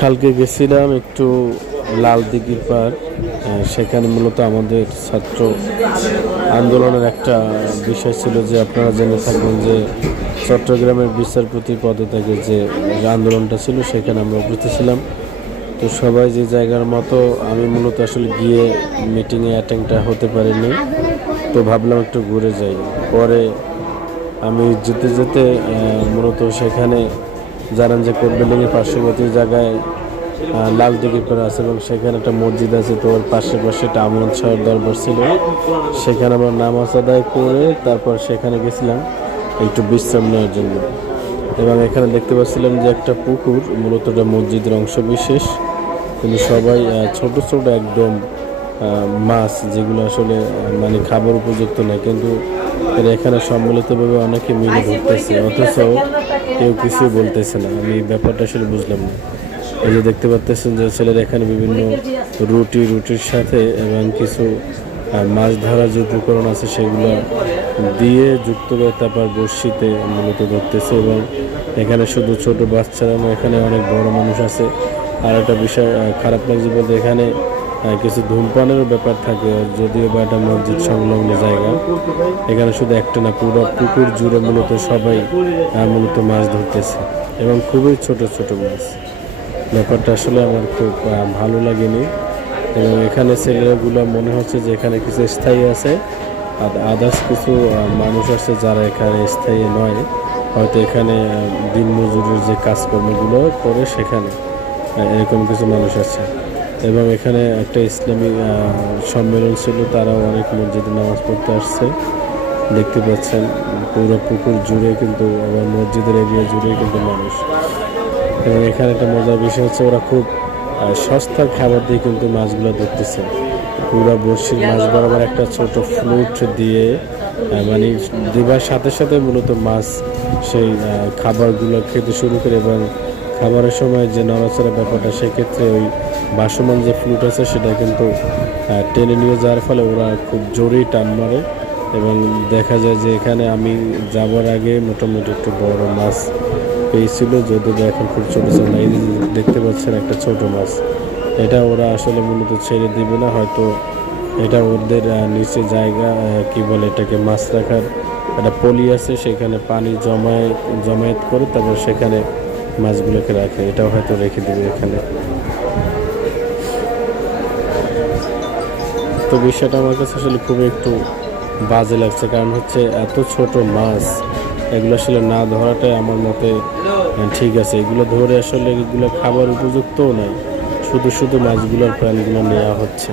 কালকে গেছিলাম একটু লাল দিঘির পার সেখানে মূলত আমাদের ছাত্র আন্দোলনের একটা বিষয় ছিল যে আপনারা জেনে থাকবেন যে চট্টগ্রামের বিচারপতি পদে থেকে যে আন্দোলনটা ছিল, সেখানে আমরা উপস্থিত ছিলাম। তো সবাই যে জায়গার মতো, আমি মূলত আসলে গিয়ে মিটিংয়ে অ্যাটেন্ডটা হতে পারিনি, তো ভাবলাম একটু ঘুরে যাই। পরে আমি যেতে যেতে মূলত সেখানে জানেন যে কোর্ট বিল্ডিংয়ের পার্শ্ববর্তী জায়গায় লাল দিঘি করে আছে এবং সেখানে একটা মসজিদ আছে, তো ওর পাশে পাশে একটা আমরত সাহেব দরবার ছিল। সেখানে আমরা নামাজ আদায় করে তারপর সেখানে গেছিলাম একটু বিশ্রাম নেওয়ার জন্য। এবং এখানে দেখতে পাচ্ছিলাম যে একটা পুকুর, মূলত মসজিদের অংশ বিশেষ কিন্তু সবাই ছোট ছোট একদম মাছ যেগুলো আসলে মানে খাবার উপযুক্ত নয় কিন্তু এখানে সম্মিলিতভাবে অনেকে মিলে ধরতেছে, অথচ কেউ কিছু বলতেছে না। আমি ব্যাপারটা আসলে বুঝলাম না। এই যে দেখতে পাচ্ছেন যে ছেলেরা এখানে বিভিন্ন রুটি, রুটির সাথে এবং কিছু মাছ ধরার যে উপকরণ আছে সেগুলো দিয়ে যুক্ত করে তারপর বড়শিতে মূলত ধরতেছে এবং এখানে শুধু ছোট বাচ্চারা নয় এখানে অনেক বড় মানুষ আছে। আর একটা বিষয় খারাপ লাগছে বলতে এখানে কিছু ধূমপানেরও ব্যাপার থাকে যদিও বা একটা মসজিদ সংলগ্ন জায়গা এখানে শুধু একটা না পুরো পুকুর জুড়ে মূলত সবাই মূলত মাছ ধরতেছে এবং খুবই ছোট ছোট মাছ। ব্যাপারটা আসলে আমার খুব ভালো লাগেনি এবং এখানে ছেলেগুলো মনে হচ্ছে যে এখানে কিছু স্থায়ী আছে। আর আদার্স কিছু মানুষ আছে যারা এখানে স্থায়ী নয়। হয়তো এখানে আহ, দিনমজুরের যে কাজকর্মগুলো করে সেখানে এরকম কিছু মানুষ আছে। এবং এখানে একটা ইসলামী সম্মেলন ছিল তারাও অনেক মসজিদে নামাজ পড়তে আসছে। দেখতে পাচ্ছেন পুরো পুকুর জুড়ে কিন্তু আবার মসজিদের এরিয়া জুড়ে কিন্তু মানুষ। এবং এখানে একটা মজার বিষয় হচ্ছে ওরা খুব আহ, সস্তার খাবার দিয়ে কিন্তু মাছগুলো ধরতেছে। পুরো বড়শির মাছ বরাবর একটা ছোট ফ্লুট দিয়ে মানে দেবার সাথে সাথে মূলত মাছ সেই খাবারগুলো খেতে শুরু করে এবং খাবারের সময় যে নড়াচড়া ব্যাপারটা, সেক্ষেত্রে ওই বাসমান যে ফ্লুট আছে, সেটা কিন্তু টেনে নিয়ে যাওয়ার ফলে ওরা খুব জোরেই টান মারে এবং দেখা যায় যে এখানে আমি যাবার আগে মোটামুটি একটু বড় মাছ পেয়েছিল, যদিও এখন খুব ছোটো এই দেখতে পাচ্ছেন একটা ছোট মাছ। এটা ওরা আসলে মূলত ছেড়ে দিবে না, হয়তো এটা ওদের নিচে জায়গা কি বলে এটাকে, মাছ রাখার একটা পলি আছে, সেখানে পানি জমায়, জমায়েত করে তারপর সেখানে মাছগুলোকে রাখে, এটাও হয়তো রেখে দেবে এখানে। তো বিষয়টা আমার কাছে আসলে খুব একটু বাজে লাগছে, কারণ হচ্ছে এত ছোট মাছ, এগুলো আসলে না ধরাটাই আমার মতে ঠিক আছে। এগুলো ধরে আসলে এগুলো খাবার উপযুক্তও নয়, শুধু শুধু মাছগুলোর প্রাণগুলো নেওয়া হচ্ছে।